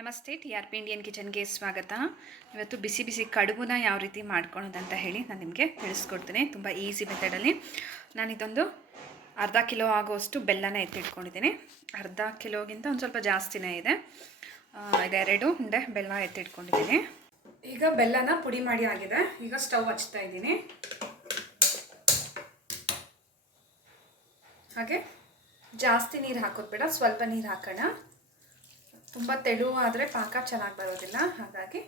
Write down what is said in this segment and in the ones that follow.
ನಮಸ್ತೆ, T R P Indian ಕಿಚನ್ಗೆ ಸ್ವಾಗತ. ಇವತ್ತು ಬಿಸಿ ಬಿಸಿ ಕಡುಬುನ ಯಾವ ರೀತಿ ಮಾಡ್ಕೊಳೋದಂತ ಹೇಳಿ ನಾನು ನಿಮಗೆ ತಿಳಿಸ್ಕೊಡ್ತೀನಿ. ತುಂಬ ಈಸಿ ಮೆಥಡಲ್ಲಿ ನಾನಿದೊಂದು ಅರ್ಧ ಕಿಲೋ ಆಗೋಷ್ಟು ಬೆಲ್ಲನ ಎತ್ತಿಟ್ಕೊಂಡಿದ್ದೀನಿ. ಅರ್ಧ ಕಿಲೋಗಿಂತ ಒಂದು ಸ್ವಲ್ಪ ಜಾಸ್ತಿನೇ ಇದೆ. ಇದೆರಡು ಉಂಡೆ ಬೆಲ್ಲ ಎತ್ತಿಟ್ಕೊಂಡಿದ್ದೀನಿ. ಈಗ ಬೆಲ್ಲನ ಪುಡಿ ಮಾಡಿ ಆಗಿದೆ. ಈಗ ಸ್ಟವ್ ಹಚ್ತಾ ಇದ್ದೀನಿ. ಹಾಗೆ ಜಾಸ್ತಿ ನೀರು ಹಾಕೋದು ಬೇಡ, ಸ್ವಲ್ಪ ನೀರು ಹಾಕೋಣ. ತುಂಬ ತೆಳುವಾದರೆ ಪಾಕ ಚೆನ್ನಾಗಿ ಬರೋದಿಲ್ಲ. ಹಾಗಾಗಿ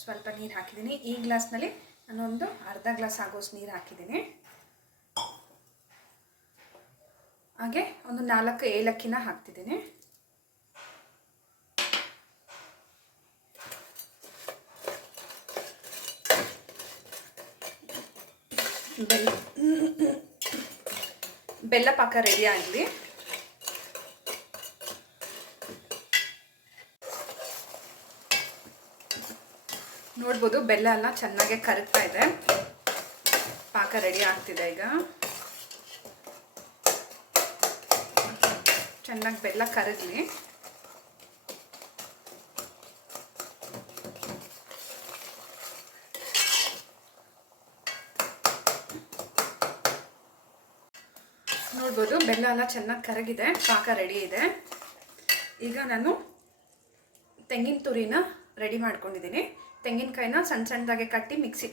ಸ್ವಲ್ಪ ನೀರು ಹಾಕಿದ್ದೀನಿ. ಈ ಗ್ಲಾಸ್ನಲ್ಲಿ ನಾನೊಂದು ಅರ್ಧ ಗ್ಲಾಸ್ ಆಗೋಷ್ಟು ನೀರು ಹಾಕಿದ್ದೀನಿ. ಹಾಗೆ ಒಂದು ನಾಲ್ಕು ಏಲಕ್ಕಿನ ಹಾಕ್ತಿದ್ದೀನಿ. ಬೆಲ್ಲ ಬೆಲ್ಲ ಪಾಕ ರೆಡಿ ಆಗಲಿ ನೋಡ್ಬೋದು, ಬೆಲ್ಲ ಎಲ್ಲ ಚೆನ್ನಾಗೆ ಕರಗ್ತಾ ಇದೆ. ಪಾಕ ರೆಡಿ ಆಗ್ತಿದೆ ಈಗ. ಚೆನ್ನಾಗಿ ಬೆಲ್ಲ ಕರಗಲಿ. ನೋಡ್ಬೋದು, ಬೆಲ್ಲ ಎಲ್ಲ ಚೆನ್ನಾಗಿ ಕರಗಿದೆ, ಪಾಕ ರೆಡಿ ಇದೆ. ಈಗ ನಾನು ತೆಂಗಿನ ತುರಿನ ರೆಡಿ ಮಾಡ್ಕೊಂಡಿದ್ದೀನಿ. ತೆಂಗಿನಕಾಯಿನ ಸಣ್ಣ ಸಣ್ಣದಾಗೆ ಕಟ್ಟಿ ಮಿಕ್ಸಿ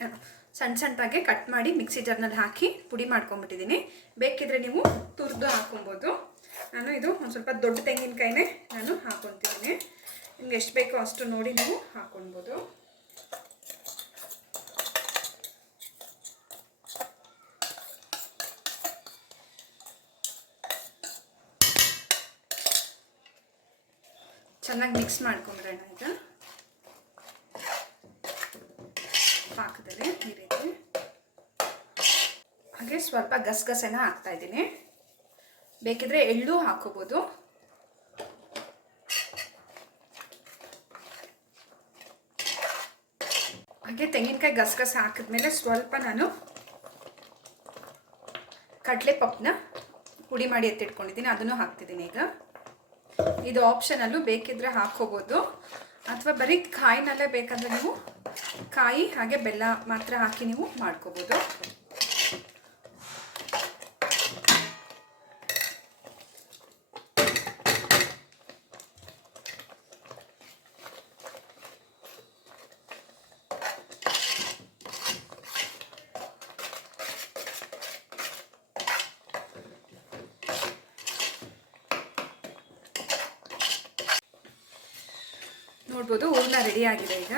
ಸಣ್ಣ ಸಣ್ಣದಾಗೆ ಕಟ್ ಮಾಡಿ ಮಿಕ್ಸಿ ಜಾರ್ನಲ್ಲಿ ಹಾಕಿ ಪುಡಿ ಮಾಡ್ಕೊಂಬಿಟ್ಟಿದ್ದೀನಿ. ಬೇಕಿದ್ರೆ ನೀವು ತುರಿದು ಹಾಕೊಬೋದು. ನಾನು ಇದು ಒಂದು ಸ್ವಲ್ಪ ದೊಡ್ಡ ತೆಂಗಿನಕಾಯಿನೇ ನಾನು ಹಾಕೊತಿದ್ದೀನಿ. ನಿಮ್ಗೆ ಎಷ್ಟು ಬೇಕೋ ಅಷ್ಟು ನೋಡಿ ನೀವು ಹಾಕೊಳ್ಬೋದು ಚೆನ್ನಾಗಿ ಮಿಕ್ಸ್ ಮಾಡ್ಕೊಂಬಿಡೋಣ ಈಗ ಪಾಕದಲ್ಲಿ ಈ ರೀತಿ ಹಾಗೆ ಸ್ವಲ್ಪ ಗಸಗಸೆನ ಹಾಕ್ತಾ ಇದ್ದೀನಿ. ಬೇಕಿದ್ರೆ ಎಳ್ಳು ಹಾಕೋಬೋದು. ಹಾಗೆ ತೆಂಗಿನಕಾಯಿ ಗಸಗಸೆ ಹಾಕಿದ್ಮೇಲೆ ಸ್ವಲ್ಪ ನಾನು ಕಡಲೆ ಪಪ್ಪನ ಪುಡಿ ಮಾಡಿ ಎತ್ತಿಟ್ಕೊಂಡಿದ್ದೀನಿ, ಅದನ್ನು ಹಾಕ್ತಿದ್ದೀನಿ ಈಗ. ಇದು ಆಪ್ಷನಲ್ಲೂ ಬೇಕಿದ್ರೆ ಹಾಕೋಬೋದು ಅಥವಾ ಬರೀ ಕಾಯಿನಲ್ಲೇ ಬೇಕಂದ್ರೆ ನೀವು ಕಾಯಿ ಹಾಗೆ ಬೆಲ್ಲ ಮಾತ್ರ ಹಾಕಿ ನೀವು ಮಾಡ್ಕೋಬೋದು. ನೋಡ್ಬೋದು ಹೂರ್ಣ ರೆಡಿ ಆಗಿದೆ ಈಗ.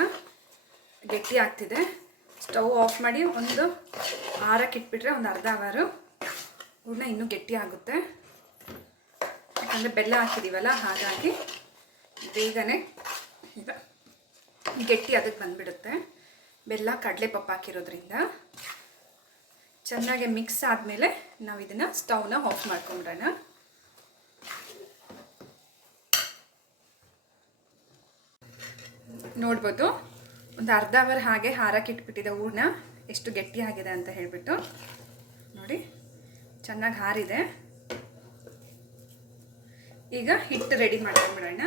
ಗಟ್ಟಿ ಆಗ್ತಿದೆ. ಸ್ಟವ್ ಆಫ್ ಮಾಡಿ ಒಂದು ಆರಕ್ಕೆ ಇಟ್ಬಿಟ್ರೆ ಒಂದು ಅರ್ಧ ಅವರು. ಹೂರ್ಣ ಇನ್ನೂ ಗಟ್ಟಿ ಆಗುತ್ತೆ. ಯಾಕಂದರೆ ಬೆಲ್ಲ ಹಾಕಿದ್ದೀವಲ್ಲ ಹಾಗಾಗಿ ಬೇಗನೆ ಈಗ ಗಟ್ಟಿ ಅದಕ್ಕೆ ಬಂದುಬಿಡುತ್ತೆ. ಬೆಲ್ಲ ಕಡಲೆ ಪಪ್ಪು ಹಾಕಿರೋದ್ರಿಂದ. ಚೆನ್ನಾಗಿ ಮಿಕ್ಸ್ ಆದಮೇಲೆ ನಾವು ಇದನ್ನು ಸ್ಟವ್ನ ಆಫ್ ಮಾಡ್ಕೊಂಡ್ರೋಣ ನೋಡ್ಬೋದು? ಒಂದು ಅರ್ಧ ಅವರ್ ಹಾಗೆ ಹಾರಕ್ಕೆ ಇಟ್ಬಿಟ್ಟಿದೆ ಹೂರ್ಣ ಎಷ್ಟು ಗಟ್ಟಿಯಾಗಿದೆ ಅಂತ ಹೇಳಿಬಿಟ್ಟು. ನೋಡಿ, ಚೆನ್ನಾಗಿ ಹಾರಿದೆ. ಈಗ ಹಿಟ್ಟು ರೆಡಿ ಮಾಡ್ಕೊಂಬಿಡೋಣ.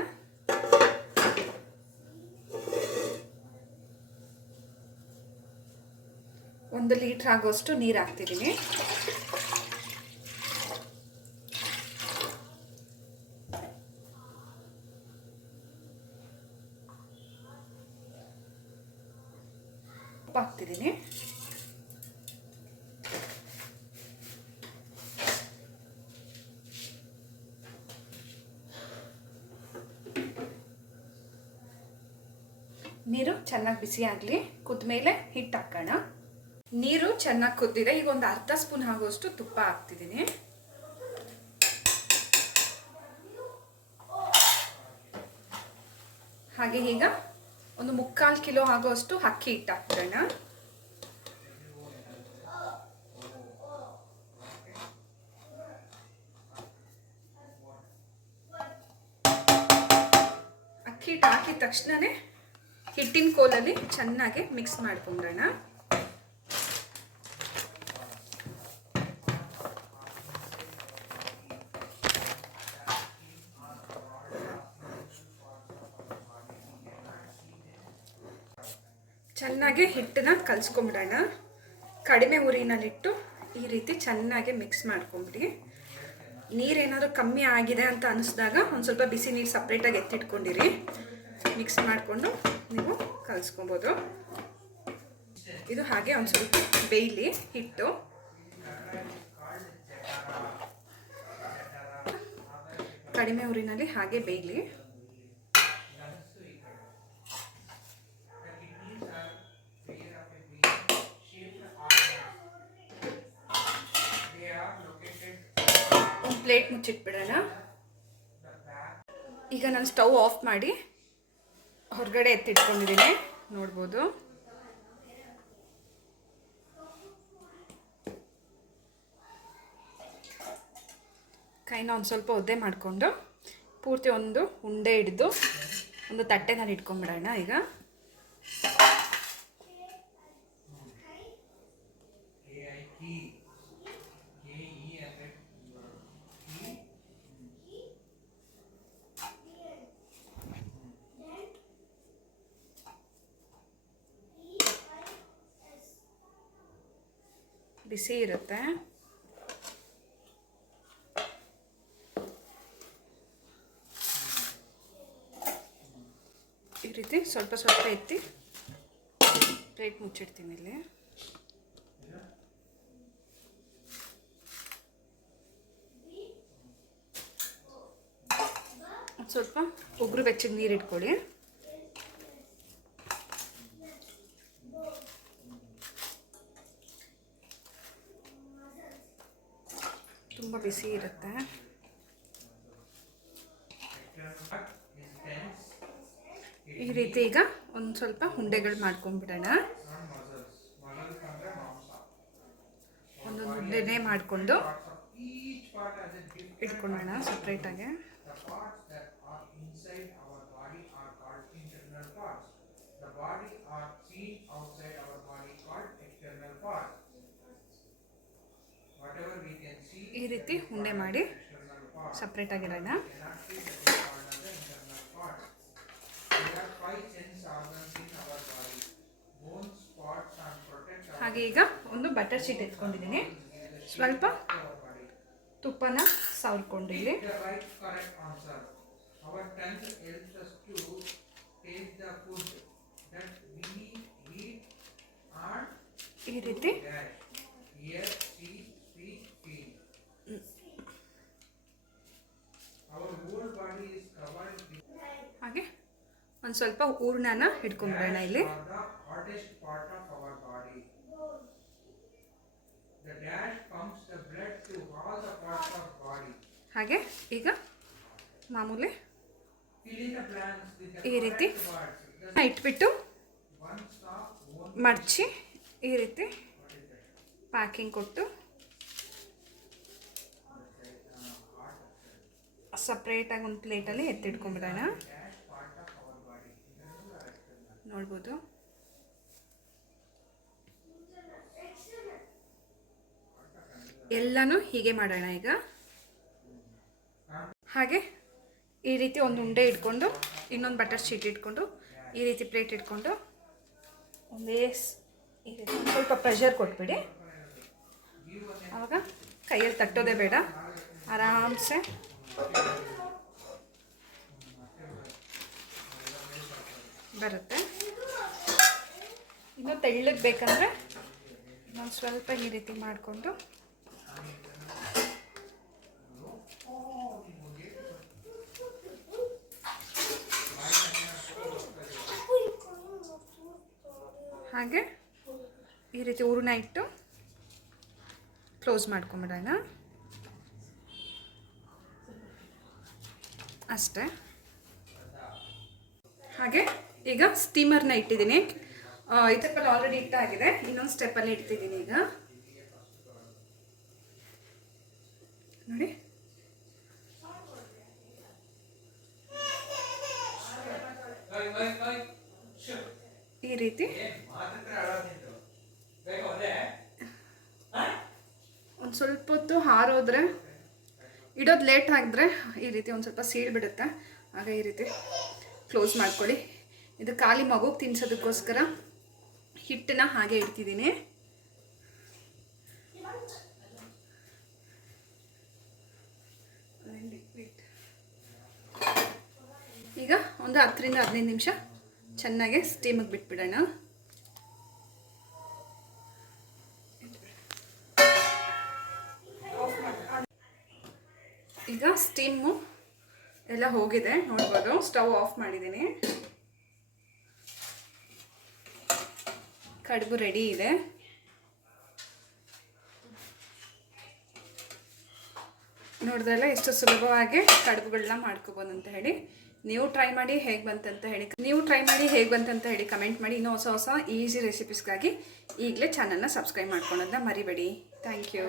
ಒಂದು ಲೀಟ್ರ್ ಆಗೋಷ್ಟು ನೀರು ಹಾಕ್ತಿದ್ದೀನಿ ಉಪ್ಪು ಹಾಕ್ತಿದ್ದೀನಿ ನೀರು ಚೆನ್ನಾಗಿ ಬಿಸಿ ಆಗಲಿ, ಕುದ್ಮೇಲೆ ಹಿಟ್ಟು ಹಾಕೋಣ. ನೀರು ಚೆನ್ನಾಗಿ ಕುದ್ದಿದೆ, ಈಗ ಒಂದು ಅರ್ಧ ಸ್ಪೂನ್ ಆಗುವಷ್ಟು ತುಪ್ಪ ಹಾಕ್ತಿದ್ದೀನಿ ಹಾಗೆ ಈಗ ಒಂದು ಮುಕ್ಕಾಲು ಕಿಲೋ ಆಗೋಷ್ಟು ಅಕ್ಕಿ ಹಿಟ್ಟು ಹಾಕ್ಬಿಡೋಣ. ಹಿಟ್ಟಿನ ಕೋಲಲ್ಲಿ ಚೆನ್ನಾಗಿ ಮಿಕ್ಸ್ ಮಾಡ್ಕೊಂಡೋಣ. ಚೆನ್ನಾಗಿ ಹಿಟ್ಟನ್ನ ಕಲಿಸ್ಕೊಂಬಿಡೋಣ. ಕಡಿಮೆ ಉರಿನಲ್ಲಿಟ್ಟು ಈ ರೀತಿ ಚೆನ್ನಾಗಿ ಮಿಕ್ಸ್ ಮಾಡ್ಕೊಂಬಿಡಿ. ನೀರೇನಾದರೂ ಕಮ್ಮಿ ಆಗಿದೆ ಅಂತ ಅನಿಸಿದಾಗ ಒಂದು ಸ್ವಲ್ಪ ಬಿಸಿ ನೀರು ಸಪ್ರೇಟಾಗಿ ಎತ್ತಿಟ್ಕೊಂಡಿರಿ. ಮಿಕ್ಸ್ ಮಾಡಿಕೊಂಡು ನೀವು ಕಲಿಸ್ಕೊಬೋದು. ಇದು ಹಾಗೆ ಒಂದು ಸ್ವಲ್ಪ ಬೇಯಲಿ ಹಿಟ್ಟು. ಕಡಿಮೆ ಊರಿನಲ್ಲಿ ಹಾಗೆ ಬೇಯಲಿ. ಒಂದು ಪ್ಲೇಟ್ ಮುಚ್ಚಿಟ್ಬಿಡೋಣ. ಈಗ ನಾನು ಸ್ಟವ್ ಆಫ್ ಮಾಡಿ ಹೊರಗಡೆ ಎತ್ತಿಟ್ಕೊಂಡಿದ್ದೀನಿ. ನೋಡ್ಬೋದು. ಕೈನ ಒಂದು ಸ್ವಲ್ಪ ಒದ್ದೆ ಮಾಡಿಕೊಂಡು ಪೂರ್ತಿ ಒಂದು ಉಂಡೆ ಹಿಡಿದು ಒಂದು ತಟ್ಟೆನಲ್ಲಿ ಇಟ್ಕೊಂಡ್ಬಿಡೋಣ ಈಗ. ಬಿಸಿ ಇರುತ್ತೆ. ಈ ರೀತಿ ಸ್ವಲ್ಪ ಸ್ವಲ್ಪ ಎತ್ತಿ ಪ್ಲೇಟ್ ಮುಚ್ಚಿಡ್ತೀನಿ ಇಲ್ಲಿ. ಸ್ವಲ್ಪ ಉಗುರು ಬೆಚ್ಚಗೆ ನೀರು ಇಟ್ಕೊಳ್ಳಿ. ತುಂಬ ಬಿಸಿ ಇರುತ್ತೆ. ಈ ರೀತಿ ಈಗ ಒಂದು ಸ್ವಲ್ಪ ಉಂಡೆಗಳು ಮಾಡ್ಕೊಂಡ್ಬಿಡೋಣ ಒಂದೊಂದು ಉಂಡೆನೇ ಮಾಡಿಕೊಂಡು ಇಟ್ಕೊಳ್ಳೋಣ ಸಪ್ರೇಟಾಗಿ ಈ ರೀತಿ ಉಂಡೆ ಮಾಡಿ ಸೆಪರೇಟ್ ಆಗಿರೋ ಹಾಗೆ ಈಗ ಒಂದು ಬಟರ್ ಶೀಟ್ ಎತ್ಕೊಂಡಿದ್ದೀನಿ. ಸ್ವಲ್ಪ ತುಪ್ಪನ ಸವರ್ಕೊಂಡಿ ಇಲ್ಲಿ. ಅವರ್ 10th ಎಲ್ಸ್ ಟು ಟೇಸ್ಟ್ ದ ರೀತಿ ಒಂದು ಸ್ವಲ್ಪ ಹೂರ್ಣನ ಹಿಡ್ಕೊಂಡ್ಬಿಡೋಣ ಇಲ್ಲಿ. ಹಾಗೆ ಈಗ ಮಾಮೂಲಿ ಈ ರೀತಿ ಇಟ್ಬಿಟ್ಟು ಮಡಚಿ ಈ ರೀತಿ ಪ್ಯಾಕಿಂಗ್ ಕೊಟ್ಟು ಸಪ್ರೇಟಾಗಿ ಒಂದು ಪ್ಲೇಟಲ್ಲಿ ಎತ್ತಿಟ್ಕೊಂಡ್ಬಿಡೋಣ. ನೋಡ್ಬೋದು. ಎಲ್ಲನೂ ಹೀಗೆ ಮಾಡೋಣ ಈಗ. ಹಾಗೆ ಈ ರೀತಿ ಒಂದು ಉಂಡೆ ಇಟ್ಕೊಂಡು, ಇನ್ನೊಂದು ಬಟರ್ ಶೀಟ್ ಇಟ್ಕೊಂಡು, ಈ ರೀತಿ ಪ್ಲೇಟ್ ಇಟ್ಕೊಂಡು ಒಂದೇ ಸ್ವಲ್ಪ ಪ್ರೆಷರ್ ಕೊಟ್ಬಿಡಿ. ಆವಾಗ ಕೈಯಲ್ಲಿ ತಟ್ಟೋದೇ ಬೇಡ. ಆರಾಮ್ಸೆ. ಬರುತ್ತೆ. ಇನ್ನು ತೆಳ್ಳಗೆ ಬೇಕಂದ್ರೆ ಇನ್ನೊಂದು ಸ್ವಲ್ಪ ಈ ರೀತಿ ಮಾಡಿಕೊಂಡು. ಹಾಗೆ ಈ ರೀತಿ ಹೂರಣ ಇಟ್ಟು ಕ್ಲೋಸ್ ಮಾಡ್ಕೊಂಬಿಡೋಣ. ಅಷ್ಟೇ. ಹಾಗೆ ಈಗ ಸ್ಟೀಮರ್ನ ಇಟ್ಟಿದ್ದೀನಿ. ಈ ಸ್ಟೆಪ್ಪಲ್ಲಿ ಆಲ್ರೆಡಿ ಇಟ್ಟಾಗಿದೆ. ಇನ್ನೊಂದು ಸ್ಟೆಪ್ಪಲ್ಲಿ ಇಡ್ತಿದ್ದೀನಿ ಈಗ. ನೋಡಿ. ಈ ರೀತಿ. ಒಂದು ಸ್ವಲ್ಪ ಹೊತ್ತು ಹಾರೋದ್ರೆ, ಇಡೋದು ಲೇಟ್ ಆಗಿದ್ರೆ ಈ ರೀತಿ ಒಂದು ಸ್ವಲ್ಪ ಸೀಳ್ಬಿಡುತ್ತೆ ಆಗ ಈ ರೀತಿ ಕ್ಲೋಸ್ ಮಾಡ್ಕೊಳ್ಳಿ. ಇದು ಖಾಲಿ ಮಗುಗೆ ತಿನ್ಸೋದಕ್ಕೋಸ್ಕರ. ಹಿಟ್ಟನ್ನ ಹಾಗೆ ಇಡ್ತಿದ್ದೀನಿ. ಈಗ ಒಂದು ಹತ್ತರಿಂದ ಹದಿನೈದು ನಿಮಿಷ ಚೆನ್ನಾಗಿ ಸ್ಟೀಮಿಗೆ ಬಿಟ್ಬಿಡೋಣ. ಈಗ ಸ್ಟೀಮು ಎಲ್ಲ ಹೋಗಿದೆ, ನೋಡ್ಬೋದು. ಸ್ಟವ್ ಆಫ್ ಮಾಡಿದ್ದೀನಿ. ಕಡುಬು ರೆಡಿ ಇದೆ. ನೋಡಿದ್ರಲ್ಲ ಎಷ್ಟು ಸುಲಭವಾಗಿ ಕಡುಬುಗಳನ್ನ ಮಾಡ್ಕೋಬೋದು ಅಂತ ಹೇಳಿ. ನೀವು ಟ್ರೈ ಮಾಡಿ ಹೇಗೆ ಬಂತಂತ ಹೇಳಿ. ನೀವು ಟ್ರೈ ಮಾಡಿ ಹೇಗೆ ಬಂತಂತ ಹೇಳಿ ಕಮೆಂಟ್ ಮಾಡಿ. ಇನ್ನೂ ಹೊಸ ಹೊಸ ಈಸಿ ರೆಸಿಪೀಸ್ಗಾಗಿ ಈಗಲೇ ಚಾನಲ್ನ ಸಬ್ಸ್ಕ್ರೈಬ್ ಮಾಡ್ಕೊಳೋದನ್ನ ಮರಿಬೇಡಿ. Thank you